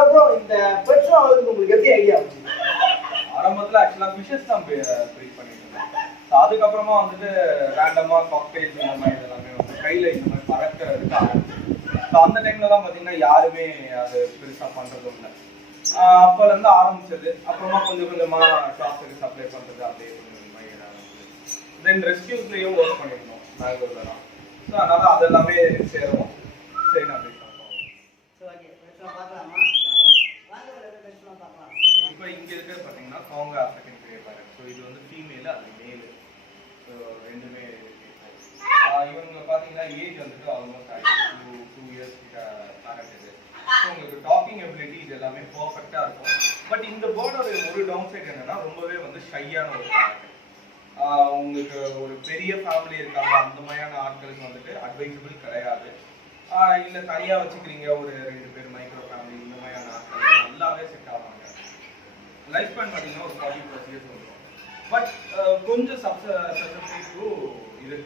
அப்புறம் இந்த பெட்ரோல் ஆகுதுன்னு உங்களுக்கு எப்படி ஐடியா? ஆரம்பத்தில் ஆக்சுவலாக ஃபிஷஸ் தான் ப்ரீட் பண்ணிட்டு இருந்தேன். ஸோ அதுக்கப்புறமா வந்துட்டு ரேண்டமாக காக்டெயில்ஸ் இந்த மாதிரி இதெல்லாமே வந்து கையில் இந்த மாதிரி பறக்கிறதுக்கு ஆரம்பிச்சு. ஸோ அந்த டைமில் தான் பார்த்தீங்கன்னா யாருமே அது பெருசாக பண்ணுறதும் இல்லை. அப்போலேருந்து ஆரம்பிச்சது. அப்புறமா கொஞ்சம் கொஞ்சமாக ஷாப்ஸுக்கு சப்ளை பண்ணுறது அப்படியே கொஞ்சம் மாதிரி ஆரம்பிச்சது. தென் ரெஸ்கியூஸ்லேயும் ஒர்க் பண்ணியிருந்தோம் பெங்களூரில் தான். ஸோ அதனால் அதெல்லாமே சேரும். சரி நான் அப்படி இப்போ இங்கே இருக்கிறது பார்த்தீங்கன்னா Congo African grey farad. So இது வந்து ஃபீமேலு, அது மேலு. ஸோ ரெண்டுமே இவங்க பார்த்தீங்கன்னா ஏஜ் வந்துட்டு ஆல்மோஸ்ட் ஆகிடுச்சு 2 இயர்ஸ் கிட்ட ஆகிடுது. ஸோ உங்களுக்கு டாக்கிங் எபிலிட்டி இது எல்லாமே பர்ஃபெக்டாக இருக்கும். பட் இந்த பேர்டோட ஒரு டவுன் சைட் என்னன்னா ரொம்பவே வந்து ஷையான ஒரு பேரட். உங்களுக்கு ஒரு பெரிய ஃபேமிலி இருக்காங்க அந்த மாதிரியான ஆட்களுக்கு வந்துட்டு அட்வைசபிள் கிடையாது. இல்லை தனியாக வச்சுக்கிறீங்க ஒரு 2 பேர் மைக்ரோ ஃபேமிலி இந்த மாதிரியான ஆட்களுக்கு நல்லாவே செட் ஆவாங்க. லைஃப் ஸ்பேன் பார்த்தீங்கன்னா ஒரு 40+ இயர்ஸ் வந்துடும். பட் கொஞ்சம் சப்சப்டைட் டு இது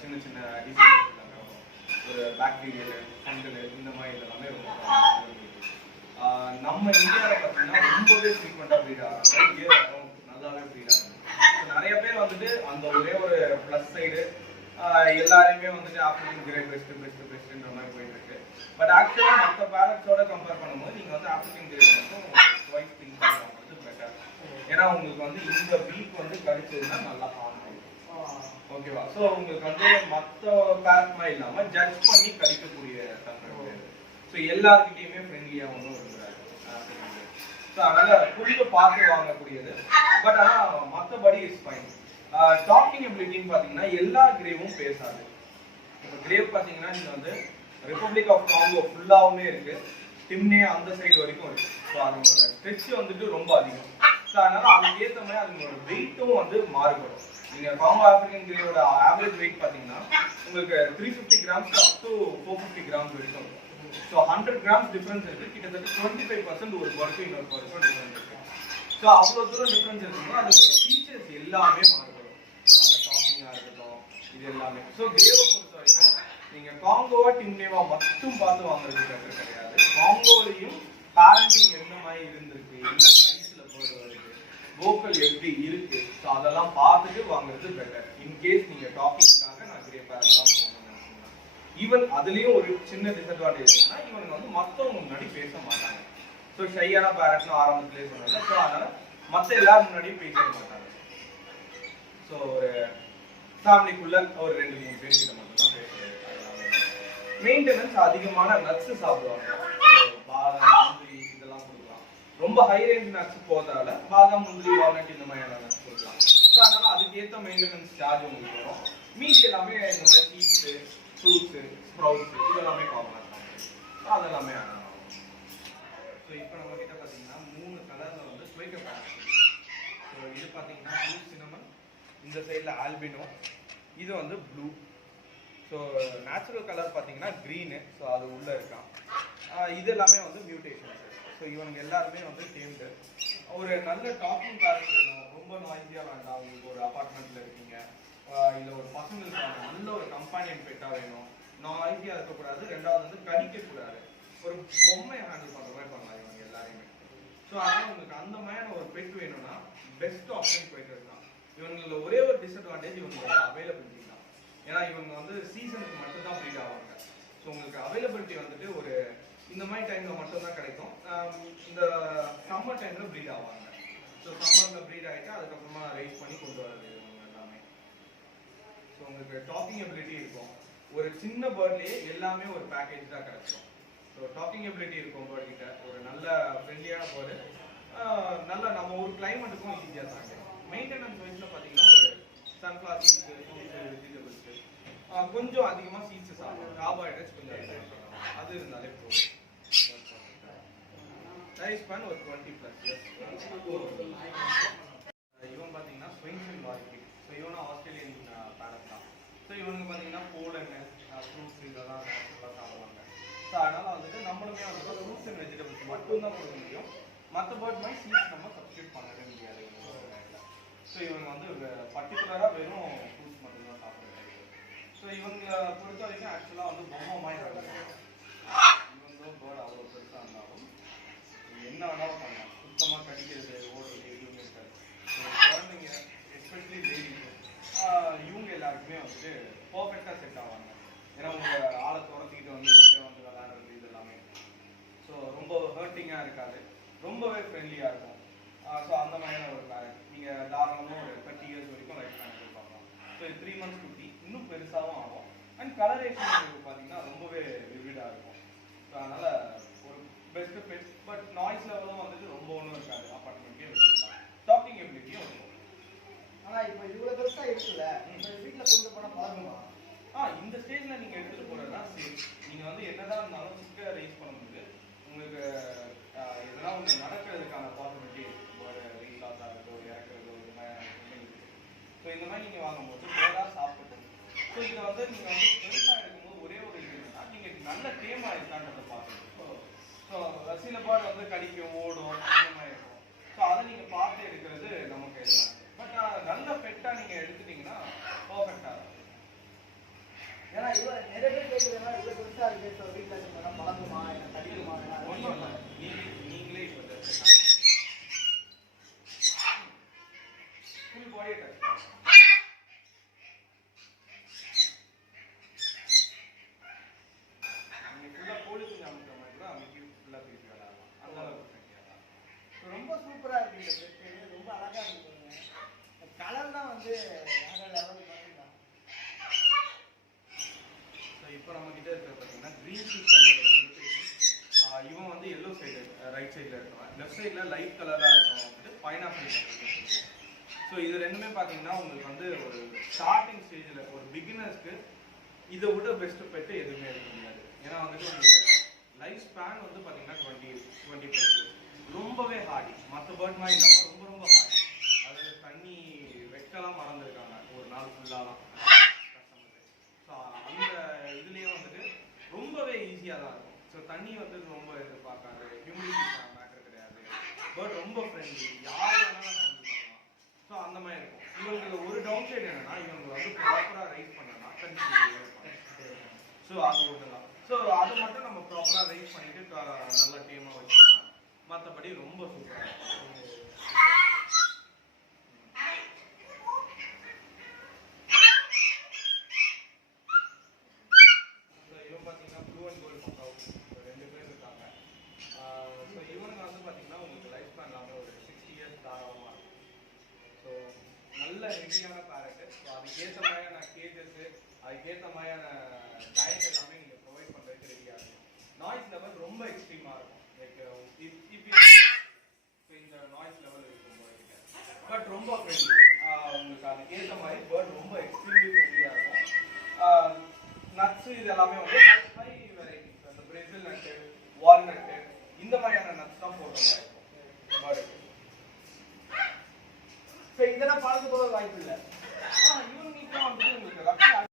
சின்ன சின்ன டிசீஸ் எல்லாமே வரும். ஒரு பாக்டீரியல் ஃபங்கல் இந்த மாதிரி இதெல்லாமே ரொம்ப நம்ம இந்தியாவில் பார்த்தீங்கன்னா ரொம்பவே ஃப்ரீக்வெண்ட்டாக ப்ரீட் ஆகிறாங்க. நல்லாவே ப்ரீட் ஆகுது. நிறைய பேர் வந்துட்டு அந்த ஒரே ஒரு ப்ளஸ் சைடு எல்லாருமே வந்துட்டு ஆஃப்ரிக்கன் கிரே பெஸ்ட்ன்ற மாதிரி போயிட்டு இருக்கு. பட் ஆக்சுவலாக மற்ற பேரட்ஸோட கம்பேர் பண்ணும்போது நீங்கள் வந்து ஆஃப்ரிக்கன் கிரே மட்டும் ட்வைஸ் திங்க் பண்ணுறது பெட்டர். ஏன்னா உங்களுக்கு வந்து இந்த வீக் வந்து கடிச்சதுன்னா நல்லா ஹார்ம் ஆகும். ஓகேவா? ஸோ உங்களுக்கு வந்து மற்ற பேரட் மாதிரி இல்லாமல் ஜட்ஜ் பண்ணி கடிக்கக்கூடிய தன்மை கிடையாது. ஸோ எல்லாருக்கிட்டையுமே ஃப்ரெண்ட்லியாக ஒன்றும் இருக்கிறாரு. ஸோ அதனால் கொஞ்சம் பார்த்து வாங்கக்கூடியது. பட் ஆனால் மற்றபடி இட்ஸ் ஃபைன். டாக்கிங் எபிலிட்டின்னு பார்த்தீங்கன்னா எல்லா கிரேவும் பேசாது. இப்போ கிரேவ் பார்த்தீங்கன்னா நீங்கள் வந்து ரிப்பப்ளிக் ஆஃப் காங்கோ ஃபுல்லாகவுமே இருக்குது. டிம்னே அந்த சைடு வரைக்கும் இருக்குது. ஸோ அதோட ஸ்ட்ரெச் வந்துட்டு ரொம்ப அதிகம். ஸோ அதனால் அதுக்கு ஏற்ற மாதிரி அதனோட வெயிட்டும் வந்து மாறுபடும். நீங்கள் காங்கோ ஆஃப்ரிக்கன் கிரேவோட ஆவரேஜ் வெயிட் பார்த்தீங்கன்னா உங்களுக்கு 350 கிராம்ஸ் அப் டு 450 கிராம்ஸ் வரைக்கும் இருக்கும். ஸோ 100 கிராம்ஸ் டிஃப்ரென்ஸ் இருக்குது. கிட்டத்தட்ட 25% ஒரு பர்க்கும் இன்னொரு பர்க்கும் டிஃப்ரென்ஸ் இருக்குது. ஸோ அவ்வளோ தூரம் டிஃப்ரென்ஸ் இருக்குன்னா அதோட ஃபீச்சர்ஸ் எல்லாமே மாறுபடும். ஸோ அந்த டாக்கிங்காக இருக்கட்டும் இது எல்லாமே. ஸோ கிரேவை பொறுத்த வரைக்கும் நீங்கள் காங்கோவா டிம்னேவா மட்டும் பார்த்து வாங்குறது பெட்டர் கிடையாது. காங்கோலையும் பேரண்டிங் எந்த மாதிரி இருந்திருக்கு, என்ன சைஸில் பேர்டு வருது, வோக்கல் எப்படி இருக்கு, ஸோ அதெல்லாம் பார்த்துட்டு வாங்குறது பெட்டர். இன்கேஸ் நீங்கள் டாக்கிங்காக நான் கிரே பேரட் தான் போகணும்னு நினைச்சீங்கன்னா. ஈவன் அதுலேயும் ஒரு சின்ன டிஸ்அட்வான்டேஜ் என்னன்னா இவங்க வந்து மற்றவங்க முன்னாடி பேச மாட்டாங்க. ஸோ ஷையான பேரட்னு ஆரம்பத்திலே சொன்னல. ஸோ அதனால மற்ற எல்லாரும் முன்னாடியும் பேச மாட்டாங்க. ஸோ ஒரு ஃபேமிலிக்குள்ள ஒரு 2-3 பேர்கிட்ட மட்டும்தான் பேசுறது. மெயின்டெனன்ஸ் அதிகமான நட்ஸ் சாப்பிடுவாங்க. பாதாம் முந்திரி இதெல்லாம் கொடுக்கலாம். ரொம்ப ஹை ரேஞ்ச் நட்ஸ் போதால பாதாம் முந்திரி வால்நட் இந்த மாதிரியான நட்ஸ் கொடுக்கலாம். ஸோ அதனால அதுக்கேற்ற மெயின்டெனன்ஸ் சார்ஜ் உங்களுக்கு வரும். மீதி எல்லாமே இந்த மாதிரி சீட்ஸு ஃப்ரூட்ஸு ஸ்ப்ரவுட்ஸு இதெல்லாமே காமனாக இருக்கும். அதெல்லாமே ஸோ இப்போ நம்ம கிட்ட பார்த்தீங்கன்னா 3 கலரில் வந்து ஸ்வைக்கர் பேரட். ஸோ இது பார்த்தீங்கன்னா ப்ளூ சினமன், இந்த சைடில் ஆல்பினோ, இது வந்து ப்ளூ. ஸோ நேச்சுரல் கலர் பார்த்தீங்கன்னா க்ரீனு. ஸோ அது உள்ளே இருக்கான். இது எல்லாமே வந்து மியூட்டேஷன்ஸ். ஸோ இவங்க எல்லாருமே வந்து சேர்ந்து ஒரு நல்ல டாக்கிங் பேரட் வேணும். ரொம்ப நாய்ஸியாக வேண்டாம். உங்களுக்கு ஒரு அப்பார்ட்மெண்ட்டில் இருக்கீங்க, இல்லை ஒரு பசங்களுக்கான நல்ல ஒரு கம்பானியன் பெட்டாக வேணும். நாய்ஸியாக இருக்கக்கூடாது. ரெண்டாவது வந்து கடிக்கக்கூடாது. ஒரு பொம்மை ஹேண்டில் பண்ணுற மாதிரி பண்ணலாம் இவங்க எல்லாரையுமே. ஸோ அதனால் உங்களுக்கு அந்த மாதிரியான ஒரு பெட் வேணும்னா பெஸ்ட் ஆப்ஷன் போயிட்டு இருக்கான். இவங்களோட ஒரே ஒரு டிஸ்அட்வான்டேஜ் இவங்களோட அவைலபிலிட்டி தான். ஏன்னா இவங்க வந்து சீசனுக்கு மட்டும்தான் ப்ரீட் ஆவாங்க. ஸோ உங்களுக்கு அவைலபிலிட்டி வந்துட்டு ஒரு இந்த மாதிரி டைமில் மட்டும்தான் கிடைக்கும். இந்த சம்மர் டைமில் ப்ரீட் ஆவாங்க. ஸோ சம்மரில் ப்ரீட் ஆகிட்டு அதுக்கப்புறமா ரைஸ் பண்ணி கொண்டு வரது இவங்க எல்லாமே. ஸோ உங்களுக்கு டாக்கிங் எபிலிட்டி இருக்கும். ஒரு சின்ன பேர்ட்லேயே எல்லாமே ஒரு பேக்கேஜ் தான் கிடைக்கும். ஸோ டாக்கிங் எபிலிட்டி இருக்கும் பேர்ட் கிட்ட. ஒரு நல்ல ஃப்ரெண்ட்லியான பேர்டு, நல்ல நம்ம ஒரு கிளைமேட்டுக்கும் ஈஸியாக தாங்க. மெயின்டெனன்ஸ் வைஸில் பார்த்தீங்கன்னா ஒரு சன்ஃப்ளவர் சீட்ஸு, வெஜிடபிள்ஸு, கொஞ்சம் அதிகமாக சீட்ஸு சாப்பிடும். கார்போஹைட்ரேட்ஸ் கொஞ்சம் அதிகமாக அது இருந்தாலே போதும். லைஃப் ஸ்பேன் ஒரு 20+ இயர்ஸ். இவன் பார்த்தீங்கன்னா ஸ்விங்ஃபின் மார்க்கெட். ஸோ இவனும் ஆஸ்திரேலியன் பேரட் தான். ஸோ இவனுக்கு பார்த்தீங்கன்னா போலன்னு ஃப்ரூட்ஸ் இதெல்லாம் சாப்பிடுவாங்க. ஸோ அதனால் வந்துட்டு நம்மளுமே வந்துட்டு ஃப்ரூட்ஸ் அண்ட் வெஜிடபிள்ஸ் மட்டும்தான் கொடுக்க முடியும். மற்ற பேர்ட் மாதிரி சீட்ஸ் நம்ம சப்ஸ்டியூட் பண்ணவே முடியாது. ஸோ இவங்க வந்து பர்டிகுலராக வெறும் ஃப்ரூட்ஸ் மட்டும்தான் சாப்பிடுறாங்க. ஸோ இவங்க பொறுத்த வரைக்கும் ஆக்சுவலாக வந்து பொம்மை மாதிரி இவங்களும் பேர்ட் அவ்வளோ பெருசாக இருந்தாலும் வேணாலும் பண்ணலாம். சுத்தமா கடிக்கிறது, ஓடுறது எதுவுமே இருக்காது. குழந்தைங்க எஸ்பெஷலி லேடிஸ் இவங்க எல்லாருக்குமே வந்துட்டு பர்ஃபெக்டாக செட் ஆவாங்க. ஏன்னா உங்க ஆளை துரத்திக்கிட்டு வந்து கிட்ட வந்து விளையாடுறது இது எல்லாமே. ஸோ ரொம்ப ஹர்ட்டிங்காக இருக்காது, ரொம்பவே ஃப்ரெண்ட்லியாக இருக்கும். ஸோ அந்த மாதிரியான ஒரு பேரட் நீங்கள் தாராளமாக ஒரு 30 இயர்ஸ் வரைக்கும் லைஃப் டைம் எதிர்பார்க்கலாம். ஸோ இது 3 months குட்டி, இன்னும் பெருசாகவும் ஆகும். அண்ட் கலரேஷன் பார்த்தீங்கன்னா ரொம்பவே விவிடாக இருக்கும். ஸோ அதனால் ஒரு பெஸ்ட் பெட். பட் நாய்ஸ் லெவலும் வந்துட்டு ரொம்ப ஒன்றும் இருக்காது, அப்பார்ட்மெண்ட்லேயே வச்சுக்கலாம். டாக்கிங் எபிலிட்டியும் இருக்கும். ஆனால் இப்போ இவ்வளோ பெருசாக இருக்குல்ல, வீட்டில் கொண்டு போனால் பழகுமா? இந்த ஸ்டேஜில் நீங்கள் எடுத்துகிட்டு போகிறதுனா சேஃப். நீங்கள் வந்து என்னதான் இருந்தாலும் சிக்க ரைஸ் பண்ணும்போது உங்களுக்கு எதனா ஒன்று நடக்கிறதுக்கான பாசிபிலிட்டி ஒரு வெயிட் லாஸ் ஆகிறதோ இறக்குறதோ இது மாதிரி. ஸோ இந்த மாதிரி நீங்கள் வாங்கும்போது வேறாக சாப்பிட்டுக்கணும். ஸோ இதை வந்து நீங்கள் வந்து பெருசாக எடுக்கும்போது ஒரே ஒரு இது என்னன்னா நீங்கள் நல்ல டேமாக இருக்கான்றதை பார்க்கணும். ஸோ சில பேர்ட் வந்து கடிக்கும், ஓடும், இந்த மாதிரி இருக்கும். ஸோ அதை நீங்கள் பார்த்து எடுக்கிறது நமக்கு எதுதான். பட் நல்ல பெட்டாக நீங்கள் எடுத்துட்டீங்கன்னா பர்ஃபெக்டாக இருக்கும். ஏன்னா இவ்வளோ நிறைய பேர் கேட்குறதுனா இவ்வளோ பெருசாக இருக்கு, ஸோ வீட்டில் வச்சுருந்தா பழகுமா, எனக்கு கடிக்குமா? ஒன்றும் இல்லை, நீங்களே இப்போ ஃபுல் பாடியை டச் நீங்கள் ஃபுல்லாக கோழி குஞ்சு அமைக்கிற மாதிரி கூட அமைக்கி ஃபுல்லாக பிரித்து விளையாடலாம். அந்த அளவுக்கு ஃப்ரெண்ட்லியாக. ரொம்ப சூப்பராக இருக்குது இந்த பெட்டு, ரொம்ப அழகாக இருக்குங்க. கலர் தான் வந்து வேறு லெவலுக்கு தான். ஸோ இப்போ நம்மக்கிட்ட இருக்கிற பார்த்தீங்கன்னா க்ரீன் ஷீட் கலர் வந்துட்டு இவன் வந்து எல்லோ சைடு ரைட் சைடில் இருக்கலாம், லெஃப்ட் சைடில் லைட் கலராக இருக்கவன் வந்துட்டு பைனாப்பிள் கலர். ஸோ இது ரெண்டுமே பார்த்தீங்கன்னா உங்களுக்கு வந்து ஒரு ஸ்டார்டிங் ஸ்டேஜில் ஒரு பிகினர்ஸ்க்கு இதை விட பெஸ்ட்டு பெட்டு எதுவுமே இருக்க முடியாது. ஏன்னா வந்துட்டு உங்களுக்கு லைஃப் ஸ்பேன் வந்து பார்த்தீங்கன்னா 20+ ரொம்பவே ஹார்டி. மற்ற பேர்ட் மாதிரி இல்லாமல் ரொம்ப ரொம்ப ஹார்டி. அதாவது தண்ணி வைக்கலாம் மறந்துருக்காங்க ஒரு நாள் ஃபுல்லாலாம் கஸ்டமருக்கு. ஸோ அந்த இதுலேயே வந்துட்டு ரொம்பவே ஈஸியாக தான் இருக்கும். ஸோ தண்ணி வந்து ரொம்ப எதிர்பார்க்காது, ஹியூமிடிட்டி மேட்டர் கிடையாது, பேர்ட் ரொம்ப ஃப்ரெண்ட்லி, யார் வேணாலும் ஹேண்டில் பண்ணலாம். ஸோ அந்த மாதிரி இருக்கும். இவங்களுக்கு ஒரு டவுன் சைடு என்னன்னா இவங்க வந்து ப்ராப்பராக ரைஸ் பண்ணனா கண்டிப்பாக. ஸோ அது ஒன்று தான். ஸோ அதை மட்டும் நம்ம ப்ராப்பராக ரைஸ் பண்ணிட்டு நல்ல டீமாக வச்சுக்கலாம். மற்றபடி ரொம்ப சூப்பராக இருக்கும். ஸோ இவன் பார்த்தீங்கன்னா ப்ளூ அண்ட் கோல்டு பக்காவும் 2 பேர் இருக்காங்க. ஸோ இவனுங்க வந்து பார்த்தீங்கன்னா உங்களுக்கு லைஃப் ஸ்பேன் எல்லாமே ஒரு 60 இயர்ஸ் தாராளமாக இருக்கும். ஸோ நல்ல ஹெவியான பேரட்டு. ஸோ அதுக்கேற்ற மாதிரியான கேஜஸ்ஸு, அதுக்கேற்ற மாதிரியான டயட் எல்லாமே நீங்கள் ப்ரொவைட் பண்ணுறதுக்கு ரெடியாக இருக்கும். நாய்ஸ் லெவல் ரொம்ப எக்ஸ்ட்ரீமாக இருக்கும். லைக் இப்போ இந்த நாய்ஸ் லெவல் இருக்கும் போய்கிட்ட, பட் ரொம்ப ஃப்ரெண்ட்லி. உங்களுக்கு அதுக்கேற்ற மாதிரி பேர்ட் ரொம்ப எக்ஸ்ட்ரீம்லி ஃப்ரெண்ட்லியாக இருக்கும். நட்ஸு இது எல்லாமே வந்து ஹை வெரைட்டிஸ், அந்த பிரேசில் நட்டு, வால்நட்டு, இந்த மாதிரியான நட்ஸ் தான் போடுற மாதிரி இருக்கும் பேர்டுக்கு. ஸோ இதெல்லாம் பழக்க போக வாய்ப்பு இல்லை.